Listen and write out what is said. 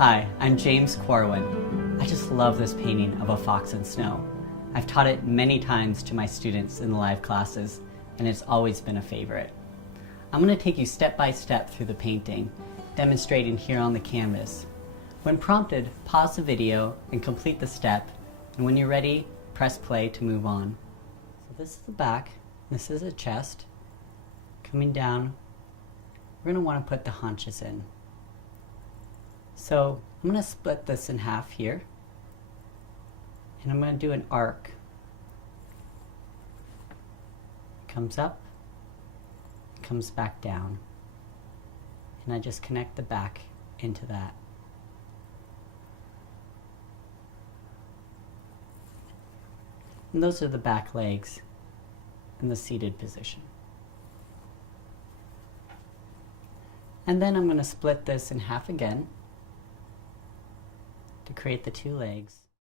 Hi, I'm James Corwin. I just love this painting of a fox in snow. I've taught it many times to my students in the live classes, and it's always been a favorite. I'm going to take you step by step through the painting, demonstrating here on the canvas. When prompted, pause the video and complete the step, and when you're ready, press play to move on. So this is the back, this is the chest. Coming down, we're going to want to put the haunches in. So I'm going to split this in half here, and I'm going to do an arc. Comes up, comes back down, and I just connect the back into that. And those are the back legs in the seated position. And then I'm going to split this in half again to create the two legs.